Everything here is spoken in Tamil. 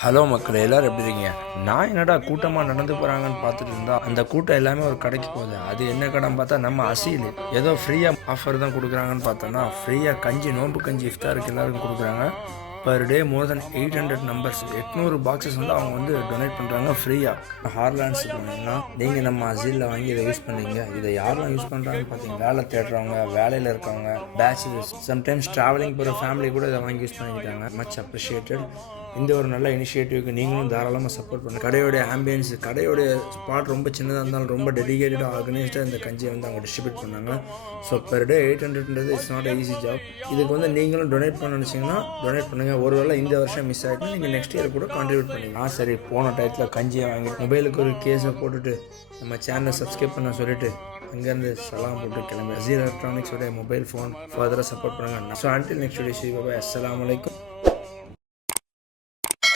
ஹலோ மக்கள் எல்லோரும் எப்படி இருக்கீங்க? நான் என்னடா கூட்டமாக நடந்து போகிறாங்கன்னு பார்த்துட்டு இருந்தா அந்த கூட்டம் எல்லாமே ஒரு கடைக்கு போகுது. அது என்ன கடைன்னு பார்த்தா நம்ம அசீல் ஏதோ ஃப்ரீயாக ஆஃபர் தான் கொடுக்குறாங்கன்னு பார்த்தோன்னா ஃப்ரீயாக கஞ்சி நோம்பு கஞ்சி இஃப்தாருக்கு எல்லாருக்கும் கொடுக்குறாங்க. பர் டே மோர் தென் 800 நம்பர்ஸ் 800 பாக்ஸஸ் வந்து அவங்க வந்து டொனேட் பண்ணுறாங்க ஃப்ரீயாக. ஹார்லாண்ட்ஸ் போனீங்கன்னா நீங்கள் நம்ம அசீலில் வாங்கி இதை யூஸ் பண்ணுறீங்க. இதை யாரெல்லாம் யூஸ் பண்ணுறாங்கன்னு பார்த்தீங்கன்னா வேலை தேடுறவங்க, வேலையில் இருக்கவங்க, பேச்சுலர்ஸ், சம்டைம்ஸ் ட்ராவலிங் போகிற ஃபேமிலி கூட இதை வாங்கி யூஸ் பண்ணிக்கிட்டாங்க. Much appreciated. இந்த ஒரு நல்ல இனிஷியேட்டிவ்க்கு நீங்களும் தாராளமாக சப்போர்ட் பண்ணுங்கள். கடையோடைய ஆம்பியன்ஸ், கடையோடைய ஸ்பாட் ரொம்ப சின்னதாக இருந்தாலும் ரொம்ப டெடிகேட்டடாக ஆர்கனைஸ்டாக இந்த கஞ்சியை வந்து அவங்க டிஸ்ட்ரிபியூட் பண்ணாங்க. ஸோ பெர் டே 800ன்றது இட்ஸ் நாட் ஈஸி ஜாப். இதுக்கு வந்து நீங்களும் டொனேட் பண்ண நினச்சிங்கன்னா டொனேட் பண்ணுங்கள். ஒருவேளை இந்த வருஷம் மிஸ் ஆகிட்டு நீங்கள் நெக்ஸ்ட் இயர் கூட கான்ட்ரிபியூட் பண்ணிக்கலாம். சரி, போன டயத்தில் கஞ்சியை வாங்கி மொபைலுக்கு ஒரு கேஸை போட்டுட்டு நம்ம சேனலை சப்ஸ்கிரைப் பண்ண சொல்லிவிட்டு அங்கேருந்து சலாம் போட்டு கிளம்பி அசீல் எலக்ட்ரானிக்ஸோடைய மொபைல் ஃபோன் ஃபர்தராக சப்போர்ட் பண்ணுங்கள். ஸோ அன்டில் நெக்ஸ்ட் வீடியோ, பாய், அஸ்ஸலாமு அலைக்கும்.